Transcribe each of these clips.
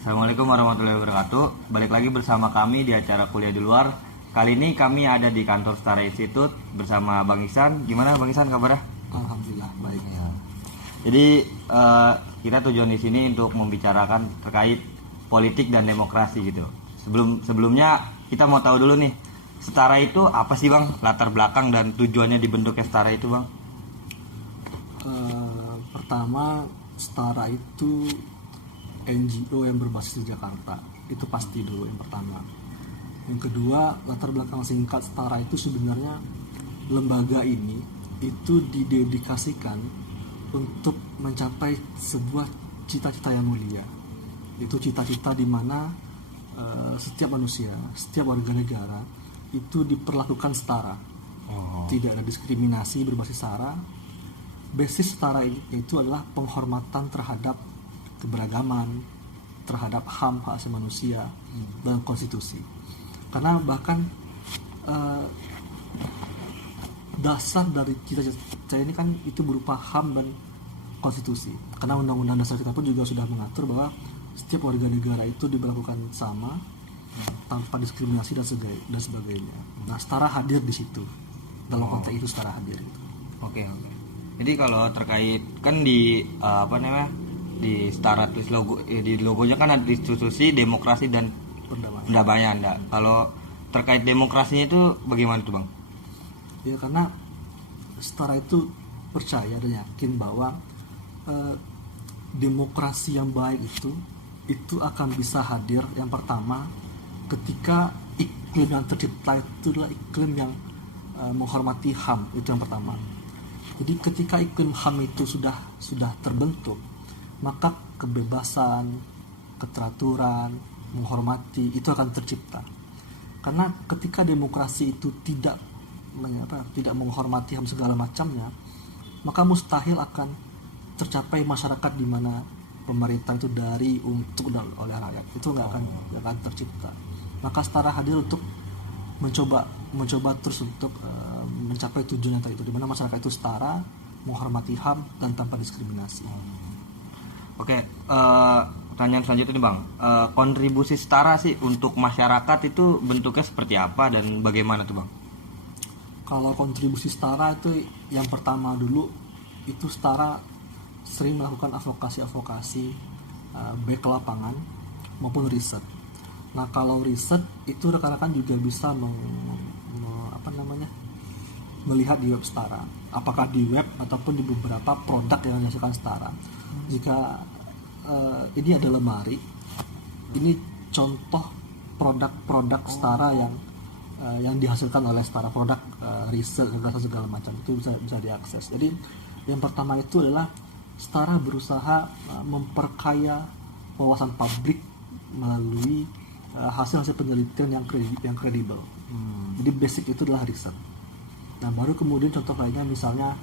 Assalamualaikum warahmatullahi wabarakatuh. Balik lagi bersama kami di acara kuliah di luar. Kali ini kami ada di kantor Setara Institute bersama Bang Ihsan. Gimana Bang Ihsan kabarnya? Alhamdulillah baik. Ya. Jadi kita tujuan di sini untuk membicarakan terkait politik dan demokrasi gitu. Sebelumnya kita mau tahu dulu nih, Setara itu apa sih Bang? Latar belakang dan tujuannya dibentuknya Setara itu Bang? Pertama, Setara itu NGO yang berbasis di Jakarta. Itu pasti dulu yang pertama. Yang kedua, latar belakang singkat Setara itu sebenarnya lembaga ini itu didedikasikan untuk mencapai sebuah cita-cita yang mulia. Itu cita-cita di mana setiap manusia, setiap warga negara itu diperlakukan setara. Tidak ada diskriminasi berbasis sara. Basis Setara itu adalah penghormatan terhadap keberagaman, terhadap HAM, hak asasi manusia, dan konstitusi. Karena bahkan dasar dari cita-cita ini kan itu berupa HAM dan konstitusi. Karena undang-undang dasar kita pun juga sudah mengatur bahwa setiap warga negara itu diberlakukan sama tanpa diskriminasi dan sebagainya. Nah, Setara hadir di situ. Dalam konteks itu Setara hadir. Oke. Jadi kalau terkait kan di di Setara tulis logo, di logonya kan ada institusi demokrasi dan perdamaian. Kalau terkait demokrasinya itu bagaimana tuh Bang? Ya, karena Setara itu percaya dan yakin bahwa demokrasi yang baik itu akan bisa hadir yang pertama ketika iklim yang tercipta itu adalah iklim yang menghormati HAM. Itu yang pertama. Jadi ketika iklim HAM itu sudah terbentuk, maka kebebasan, keteraturan, menghormati itu akan tercipta. Karena ketika demokrasi itu tidak menghormati HAM segala macamnya, maka mustahil akan tercapai masyarakat di mana pemerintah itu dari, untuk, dan oleh rakyat. Itu nggak akan tercipta. Maka Setara hadir untuk mencoba terus untuk mencapai tujuannya tadi itu, di mana masyarakat itu setara, menghormati HAM dan tanpa diskriminasi. Oke, pertanyaan selanjutnya nih Bang, kontribusi Setara sih untuk masyarakat itu bentuknya seperti apa dan bagaimana tuh Bang? Kalau kontribusi Setara itu yang pertama dulu itu Setara sering melakukan advokasi baik ke lapangan maupun riset. Nah, kalau riset itu rekan-rekan juga bisa melihat di web Setara, apakah di web ataupun di beberapa produk yang dihasilkan Setara. Jika ini ada lemari, ini contoh produk-produk Setara yang dihasilkan oleh Setara, produk riset segala macam itu bisa diakses. Jadi yang pertama itu adalah Setara berusaha memperkaya wawasan publik melalui hasil-hasil penelitian yang kredibel. Jadi basic itu adalah riset. Nah, baru kemudian contoh lainnya misalnya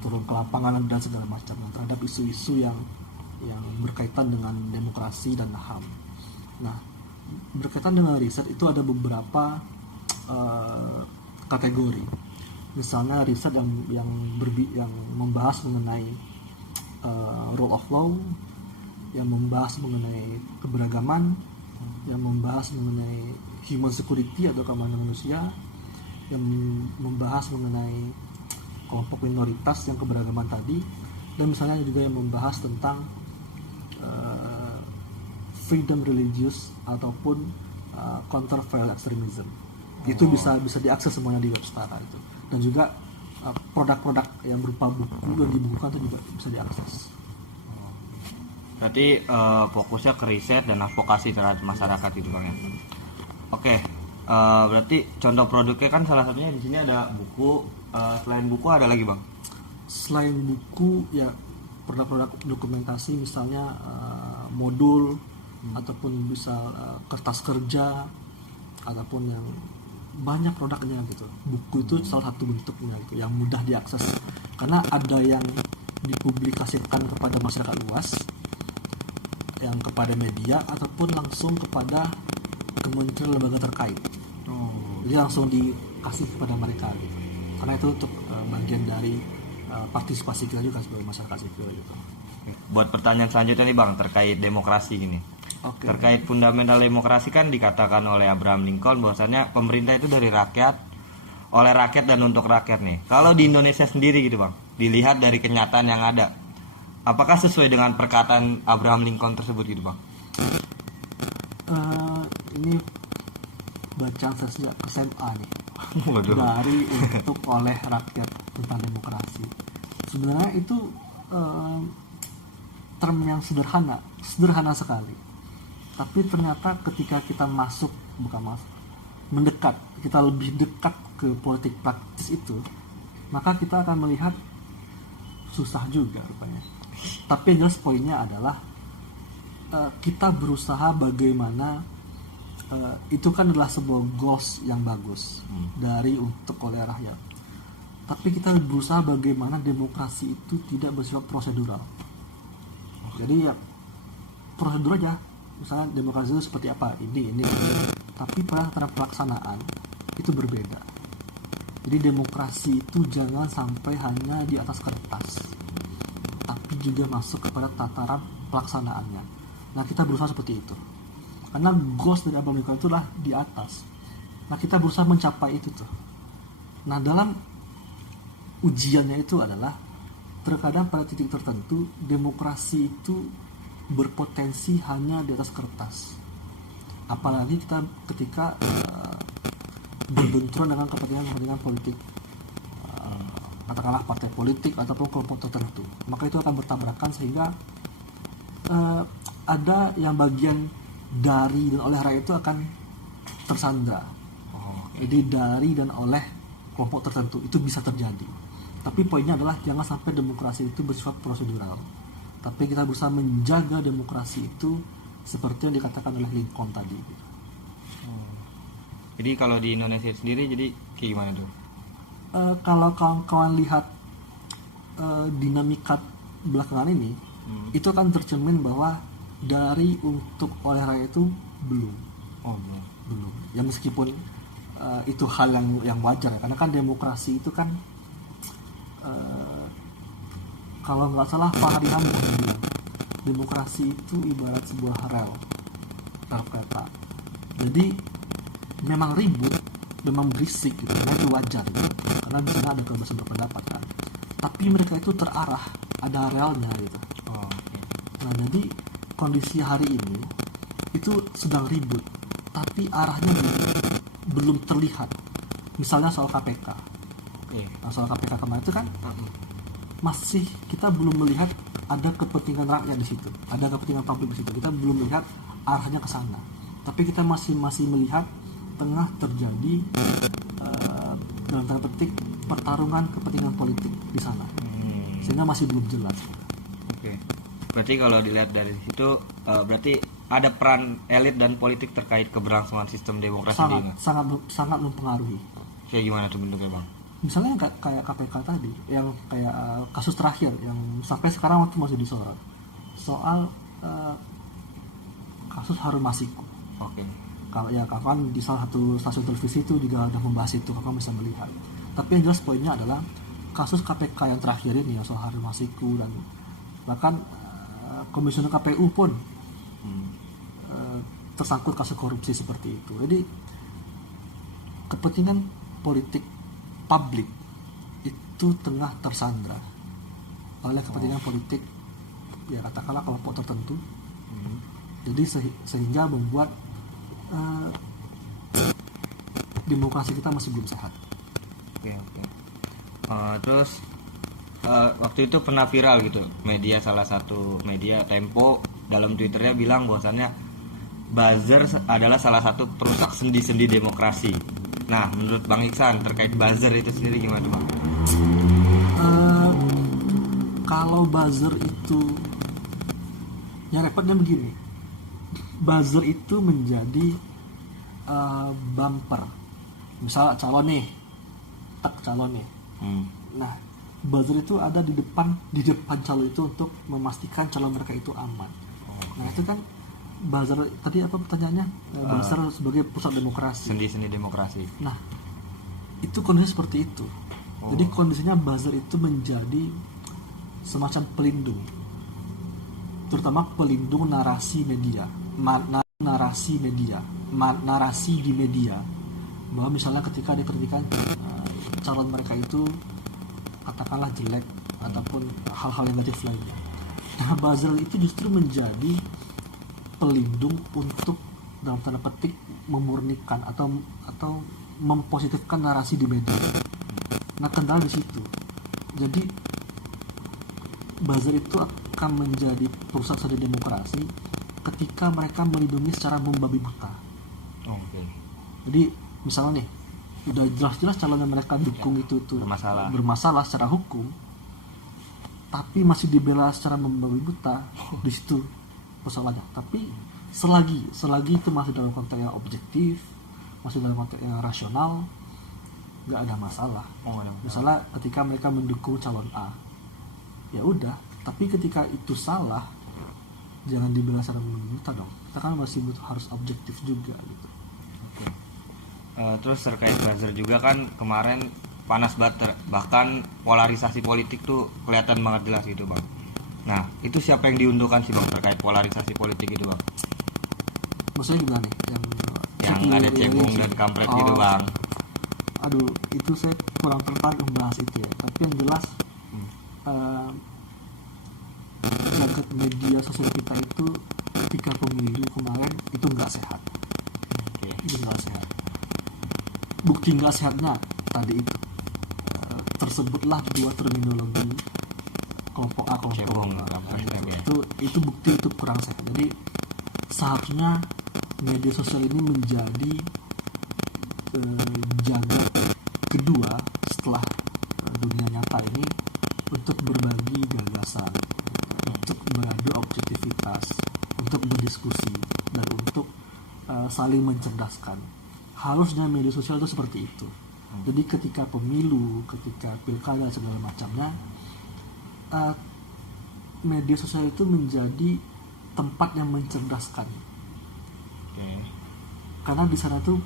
turun ke lapangan dan segala macam terhadap isu-isu yang berkaitan dengan demokrasi dan HAM. Nah, berkaitan dengan riset itu ada beberapa kategori. Misalnya riset yang membahas mengenai rule of law, yang membahas mengenai keberagaman, yang membahas mengenai human security atau keamanan manusia, yang membahas mengenai kelompok minoritas yang keberagaman tadi, dan misalnya juga yang membahas tentang freedom religious ataupun counter-violent extremism. Itu bisa diakses semuanya di web Setara itu. Dan juga produk-produk yang berupa buku yang dibukukan itu juga bisa diakses. Berarti fokusnya ke riset dan advokasi terhadap masyarakat itu Bang ya. Oke, berarti contoh produknya kan salah satunya di sini ada buku. Selain buku ada lagi Bang? Selain buku ya produk-produk dokumentasi, misalnya modul ataupun bisa kertas kerja ataupun yang banyak produknya gitu. Buku itu salah satu bentuknya gitu, yang mudah diakses karena ada yang dipublikasikan kepada masyarakat luas, yang kepada media ataupun langsung kepada kementerian lembaga terkait. Jadi langsung dikasih kepada mereka gitu. Karena itu untuk bagian dari partisipasi kita juga sebagai masyarakat sipil gitu. Buat pertanyaan selanjutnya nih Bang terkait demokrasi ini. Oke. Terkait fundamental demokrasi kan dikatakan oleh Abraham Lincoln bahwasanya pemerintah itu dari rakyat, oleh rakyat dan untuk rakyat nih. Kalau di Indonesia sendiri gitu bang, dilihat dari kenyataan yang ada, apakah sesuai dengan perkataan Abraham Lincoln tersebut gitu bang? Ini bacaan saya sejak SMA nih. Waduh. Dari untuk oleh rakyat tentang demokrasi. Sebenarnya itu term yang sederhana sekali. Tapi ternyata ketika kita mendekat, kita lebih dekat ke politik praktis itu, maka kita akan melihat susah juga rupanya. Tapi jelas poinnya adalah kita berusaha bagaimana itu kan adalah sebuah goals yang bagus dari untuk oleh rakyat. Tapi kita berusaha bagaimana demokrasi itu tidak bersifat prosedural. Jadi ya prosedur aja. Misalnya demokrasi itu seperti apa? Ini. Tapi pada pelaksanaan itu berbeda. Jadi demokrasi itu jangan sampai hanya di atas kertas, tapi juga masuk kepada tataran pelaksanaannya. Nah kita berusaha seperti itu. Karena goals dari Abraham Lincoln itulah di atas. Nah kita berusaha mencapai itu tuh. Nah dalam ujiannya itu adalah terkadang pada titik tertentu demokrasi itu berpotensi hanya di atas kertas. Apalagi kita ketika berbenturan dengan kepentingan politik, katakanlah partai politik ataupun kelompok tertentu, maka itu akan bertabrakan sehingga ada yang bagian dari dan oleh rakyat itu akan tersandra. Jadi dari dan oleh kelompok tertentu itu bisa terjadi. Tapi poinnya adalah jangan sampai demokrasi itu bersifat prosedural. Tapi kita berusaha menjaga demokrasi itu seperti yang dikatakan oleh Lincoln tadi. Jadi kalau di Indonesia sendiri jadi kayak gimana tuh? Kalau kawan-kawan lihat dinamika belakangan ini, itu akan tercermin bahwa dari untuk oleh rakyat itu belum. Belum. Ya meskipun itu hal yang wajar ya, karena kan demokrasi itu kan kalau nggak salah Pak Hari Hamid bilang demokrasi itu ibarat sebuah rel kereta. Jadi memang ribut, memang berisik gitu, nah, itu wajar gitu. Karena di sana ada kebebasan berpendapat kan. Tapi mereka itu terarah, ada relnya gitu. Nah jadi kondisi hari ini itu sedang ribut, tapi arahnya belum terlihat. Misalnya soal KPK. Nah, soal KPK kemarin itu kan masih kita belum melihat ada kepentingan rakyat di situ, ada kepentingan publik di situ. Kita belum melihat arahnya ke sana. Tapi kita masih melihat tengah terjadi dalam tanda petik pertarungan kepentingan politik di sana. Sehingga masih belum jelas. Berarti kalau dilihat dari situ berarti ada peran elit dan politik terkait keberlangsungan sistem demokrasi ini. Sangat mempengaruhi. Kayak gimana tuh bentuknya bang? Misalnya kayak KPK tadi, yang kayak kasus terakhir yang sampai sekarang waktu masih disorot soal kasus Harun Masiku. Kalau ya kawan di salah satu stasiun televisi itu juga sudah membahas itu, kawan bisa melihat. Tapi yang jelas poinnya adalah kasus KPK yang terakhir ini ya, soal Harun Masiku dan bahkan komisioner KPU pun tersangkut kasus korupsi seperti itu. Jadi kepentingan politik publik itu tengah tersandra oleh kepentingan politik ya katakanlah kelompok tertentu. Jadi sehingga membuat demokrasi kita masih belum sehat. Terus waktu itu pernah viral gitu, salah satu media Tempo dalam Twitternya bilang bahwasannya buzzer adalah salah satu perusak sendi-sendi demokrasi. Nah, menurut Bang Iksan terkait buzzer itu sendiri gimana Bang? Kalau buzzer itu yang repotnya begini, buzzer itu menjadi bumper. Misal calon nih, calon nih. Nah, buzzer itu ada di depan calon itu untuk memastikan calon mereka itu aman. Nah itu kan buzzer tadi apa pertanyaannya? Buzzer sebagai pusat demokrasi. Sendi-sendi demokrasi. Nah itu kondisi seperti itu. Jadi kondisinya buzzer itu menjadi semacam pelindung, terutama pelindung narasi media. narasi di media, bahwa misalnya ketika dikritikan calon mereka itu katakanlah jelek ataupun hal-hal yang negatif lainnya. Nah, buzzer itu justru menjadi pelindung untuk dalam tanda petik memurnikan atau mempositifkan narasi di media. Nah, kendala di situ. Jadi buzzer itu akan menjadi perusak sadi demokrasi ketika mereka melindungi secara membabi buta. Oke. Jadi misalnya nih, udah jelas-jelas calon yang mereka dukung itu tuh bermasalah secara hukum, tapi masih dibela secara membabi buta, di situ persoalannya. Tapi selagi itu masih dalam konteks yang objektif, masih dalam konteks yang rasional, nggak ada masalah. Misalnya ketika mereka mendukung calon A, ya udah. Tapi ketika itu salah, jangan dibela secara membabi buta dong. Kita kan masih harus objektif juga gitu. Terus terkait buzzer juga kan kemarin panas banget, bahkan polarisasi politik tuh kelihatan banget jelas gitu bang. Nah itu siapa yang diunduhkan sih bang terkait polarisasi politik itu bang? Maksudnya gimana nih? Yang ada cebong dan kampret gitu bang. Aduh, itu saya kurang tertarik membahas itu ya. Tapi yang jelas jagat media sosial kita itu ketika pemilu kemarin itu nggak sehat. Itu nggak sehat. Bukti nggak sehatnya tadi itu tersebutlah dua terminologi kelompok A kelompok B. Itu bukti itu kurang sehat. Jadi seharusnya media sosial ini menjadi jagat kedua setelah dunia nyata ini untuk berbagi gagasan, untuk beradu objektivitas, untuk berdiskusi dan untuk saling mencerdaskan. Harusnya media sosial itu seperti itu. Jadi ketika pemilu, ketika pilkada segala macamnya, media sosial itu menjadi tempat yang mencerdaskan. Karena di sana tuh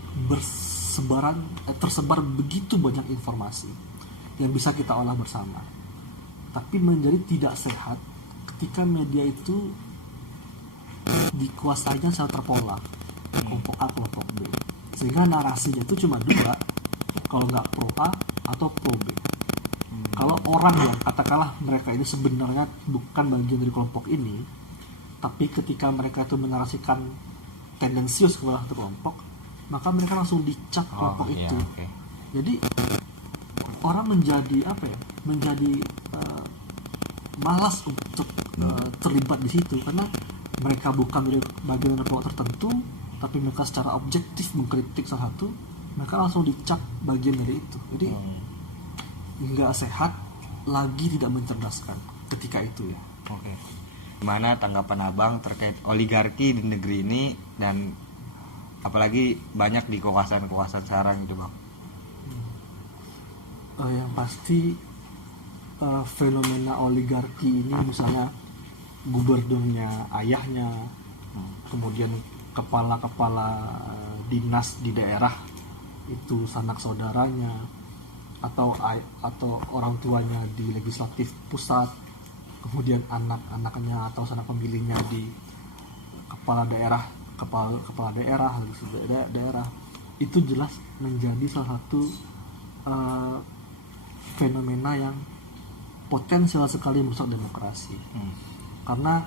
tersebar begitu banyak informasi yang bisa kita olah bersama. Tapi menjadi tidak sehat ketika media itu dikuasainya secara terpola, kelompok A, kelompok B. Sehingga narasinya itu cuma dua, kalau nggak pro A atau pro B. Kalau orang yang katakanlah mereka ini sebenarnya bukan bagian dari kelompok ini, tapi ketika mereka itu menarasikan tendensius kepada satu kelompok, maka mereka langsung dicap kelompok itu. Jadi orang menjadi menjadi malas untuk terlibat di situ karena mereka bukan dari bagian dari kelompok tertentu, tapi mereka secara objektif mengkritik salah satu, mereka langsung dicap bagian dari itu. Jadi nggak sehat, lagi tidak mencerdaskan ketika itu ya. Gimana tanggapan abang terkait oligarki di negeri ini dan apalagi banyak di kekuasaan sekarang gitu bang? Yang pasti fenomena oligarki ini misalnya gubernurnya ayahnya, kemudian kepala-kepala dinas di daerah itu sanak saudaranya, atau orang tuanya di legislatif pusat, kemudian anak-anaknya atau sanak pemilihnya di kepala daerah itu jelas menjadi salah satu fenomena yang potensial sekali merusak demokrasi. Karena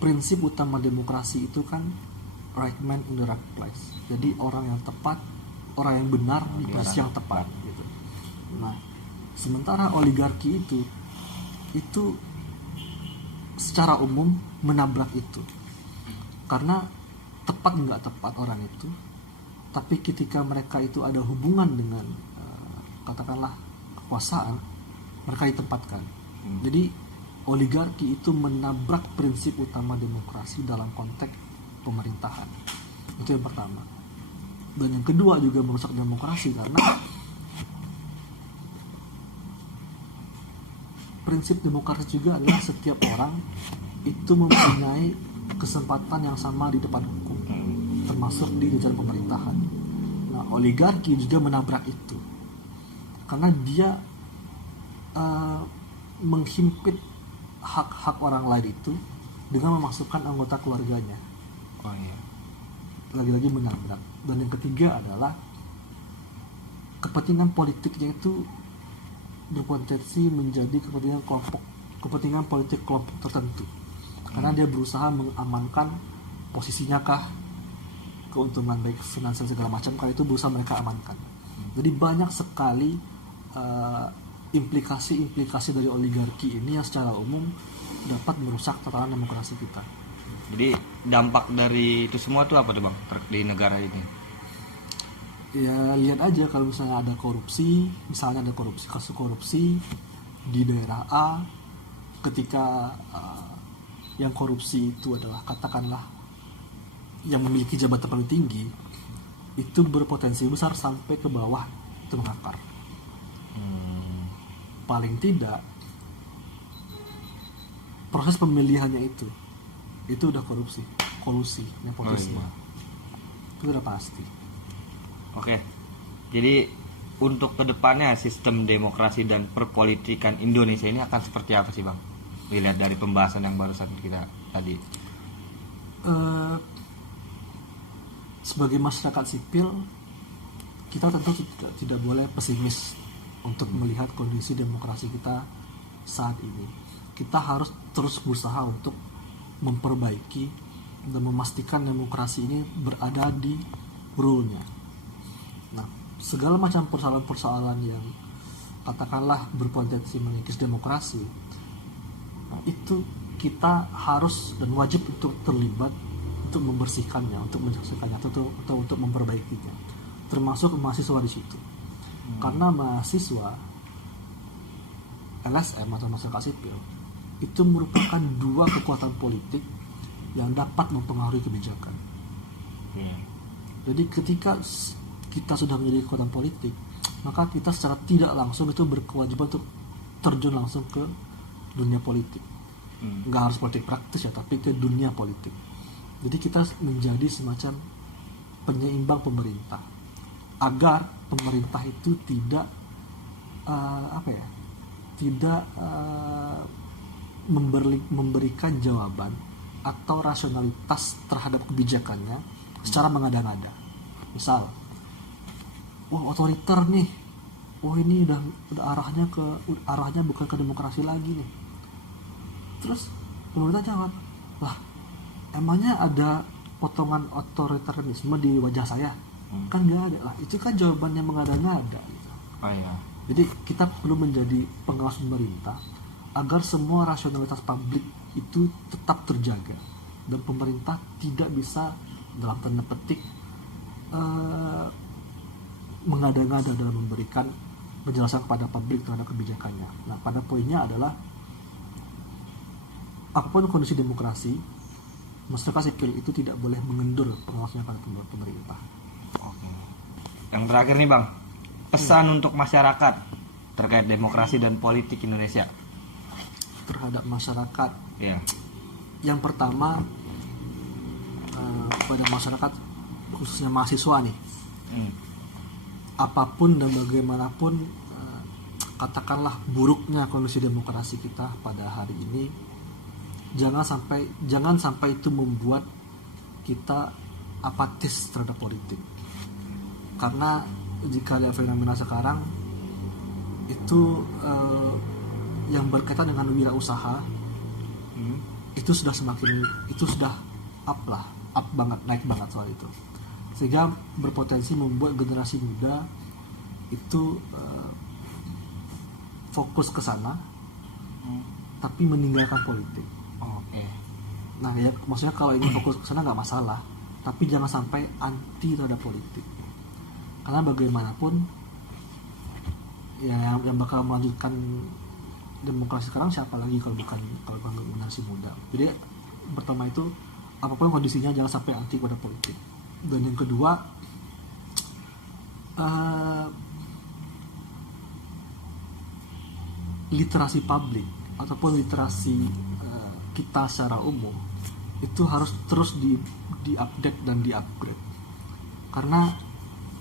prinsip utama demokrasi itu kan right man in the right place. Jadi orang yang tepat, orang yang benar di posisi yang tepat gitu. Nah, sementara oligarki itu secara umum menabrak itu. Karena tepat nggak tepat orang itu, tapi ketika mereka itu ada hubungan dengan katakanlah kekuasaan, mereka ditempatkan. Jadi oligarki itu menabrak prinsip utama demokrasi dalam konteks pemerintahan. Itu yang pertama. Dan yang kedua juga merusak demokrasi karena prinsip demokrasi juga adalah setiap orang itu mempunyai kesempatan yang sama di depan hukum, termasuk di jajaran pemerintahan. Nah, oligarki juga menabrak itu karena dia menghimpit hak-hak orang lain itu dengan memasukkan anggota keluarganya. Oh iya. Lagi-lagi menabrak. Dan yang ketiga adalah kepentingan politiknya itu berpotensi menjadi kepentingan politik kelompok tertentu, karena dia berusaha mengamankan posisinya kah, keuntungan baik finansial segala macam, kalau itu berusaha mereka amankan. Jadi banyak sekali implikasi-implikasi dari oligarki ini yang secara umum dapat merusak tatanan demokrasi kita. Jadi dampak dari itu semua tuh apa tuh Bang di negara ini? Ya lihat aja kalau misalnya ada korupsi, kasus korupsi di daerah A, ketika yang korupsi itu adalah katakanlah yang memiliki jabatan paling tinggi, itu berpotensi besar sampai ke bawah itu mengakar. Paling tidak proses pemilihannya itu udah kolusi, nepotisme. Oh, iya. Itu udah pasti. Oke. Jadi untuk kedepannya sistem demokrasi dan perpolitikan Indonesia ini akan seperti apa sih Bang? Dilihat dari pembahasan yang barusan kita tadi. Sebagai masyarakat sipil, kita tentu tidak boleh pesimis untuk melihat kondisi demokrasi kita saat ini. Kita harus terus berusaha untuk memperbaiki dan memastikan demokrasi ini berada di rule-nya. Nah, segala macam persoalan-persoalan yang katakanlah berpotensi mengikis demokrasi, itu kita harus dan wajib untuk terlibat untuk membersihkannya, untuk menyelesaikannya, atau untuk memperbaikinya, termasuk mahasiswa di situ. Karena mahasiswa LSM atau masyarakat sipil itu merupakan dua kekuatan politik yang dapat mempengaruhi kebijakan. Jadi ketika kita sudah menjadi kekuatan politik, maka kita secara tidak langsung itu berkewajiban untuk terjun langsung ke dunia politik. Nggak harus politik praktis ya, tapi ke dunia politik. Jadi kita menjadi semacam penyeimbang pemerintah, agar pemerintah itu tidak memberikan jawaban atau rasionalitas terhadap kebijakannya secara mengada-ngada. Misal, wah otoriter nih, wah ini udah arahnya bukan ke demokrasi lagi nih. Terus pemerintah jawab, lah emangnya ada potongan otoritarisme di wajah saya? Kan nggak ada lah. Itu kan jawabannya mengada-ngada gitu. Oh iya. Jadi kita perlu menjadi pengawas pemerintah agar semua rasionalitas publik itu tetap terjaga dan pemerintah tidak bisa dalam tanda petik mengada-ngada dalam memberikan penjelasan kepada publik terhadap kebijakannya. Nah, pada poinnya adalah apapun kondisi demokrasi, masyarakat sipil itu tidak boleh mengendur pengawasnya pada pemerintah. Oke. Yang terakhir nih Bang, pesan untuk masyarakat terkait demokrasi dan politik Indonesia terhadap masyarakat. Iya. Yang pertama, pada masyarakat khususnya mahasiswa nih, apapun dan bagaimanapun katakanlah buruknya kondisi demokrasi kita pada hari ini, jangan sampai itu membuat kita apatis terhadap politik. Karena jika lihat fenomena sekarang itu yang berkaitan dengan wirausaha, itu sudah naik banget soal itu, sehingga berpotensi membuat generasi muda itu fokus ke sana, tapi meninggalkan politik. Oke. Nah ya, maksudnya kalau ingin fokus ke sana nggak masalah, tapi jangan sampai anti terhadap politik, karena bagaimanapun ya yang bakal melanjutkan demokrasi sekarang siapa lagi kalau bukan generasi muda. Jadi pertama itu apapun kondisinya jangan sampai anti pada politik. Dan yang kedua, literasi publik ataupun literasi kita secara umum itu harus terus di-update dan di-upgrade. Karena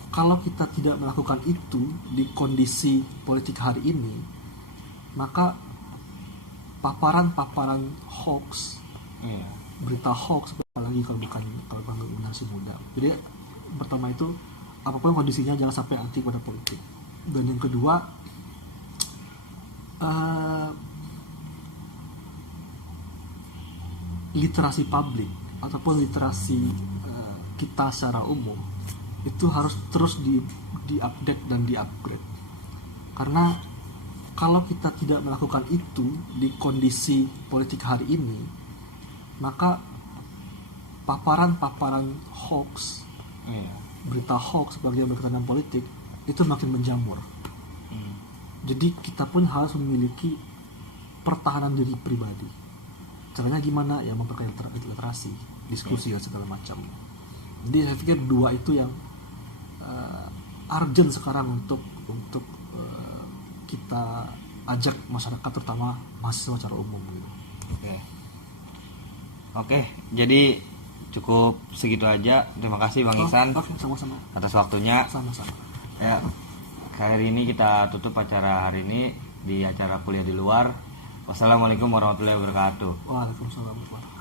kalau kita tidak melakukan itu di kondisi politik hari ini, maka paparan-paparan hoax Iya. berita hoax, apalagi kalau bukan generasi muda. Jadi pertama itu apapun kondisinya jangan sampai anti pada politik. Dan yang kedua, literasi publik ataupun literasi kita secara umum itu harus terus di-update dan di-upgrade. Karena kalau kita tidak melakukan itu di kondisi politik hari ini, maka paparan-paparan hoax, berita hoax sebagai berkaitan dengan politik itu makin menjamur. Jadi kita pun harus memiliki pertahanan diri pribadi. Caranya gimana? Ya memperkaya literasi, diskusi dan segala macam. Jadi saya pikir dua itu yang urgent sekarang untuk kita ajak masyarakat, terutama mahasiswa secara umum gitu. Oke, jadi cukup segitu aja. Terima kasih Bang Ihsan Oke, sama-sama. atas waktunya. Sama-sama. Ya, hari ini kita tutup acara hari ini di acara kuliah di luar. Wassalamualaikum warahmatullahi wabarakatuh. Waalaikumsalam warahmatullahi wabarakatuh.